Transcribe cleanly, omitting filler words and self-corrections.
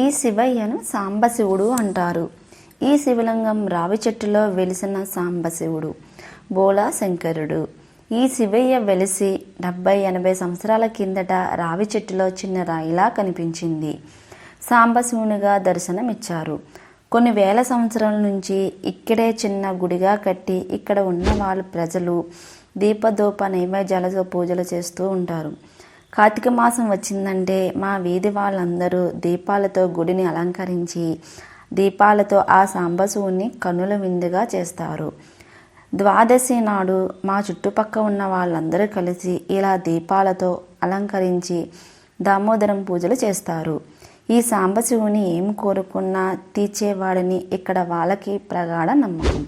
ఈ శివయ్యను సాంబశివుడు అంటారు. ఈ శివలింగం రావి చెట్టులో వెలిసిన సాంబశివుడు బోలా శంకరుడు. ఈ శివయ్య వెలిసి 70-80 సంవత్సరాల కిందట రావి చెట్టులో చిన్న రాయిలా కనిపించింది. సాంబశివునిగా దర్శనమిచ్చారు. కొన్ని వేల సంవత్సరాల నుంచి ఇక్కడే చిన్న గుడిగా కట్టి ఇక్కడ ఉన్న వాళ్ళు ప్రజలు దీపధూప నైవేద్యాలతో పూజలు చేస్తూ ఉంటారు. కార్తీక మాసం వచ్చిందంటే మా వీధి వాళ్ళందరూ దీపాలతో గుడిని అలంకరించి దీపాలతో ఆ సాంబశివుని కన్నుల విందుగా చేస్తారు. ద్వాదశి నాడు మా చుట్టుపక్క ఉన్న వాళ్ళందరూ కలిసి ఇలా దీపాలతో అలంకరించి దామోదరం పూజలు చేస్తారు. ఈ సాంబశివుని ఏం కోరుకున్నా తీర్చేవాడని ఇక్కడ వాళ్ళకి ప్రగాఢ నమ్మకం.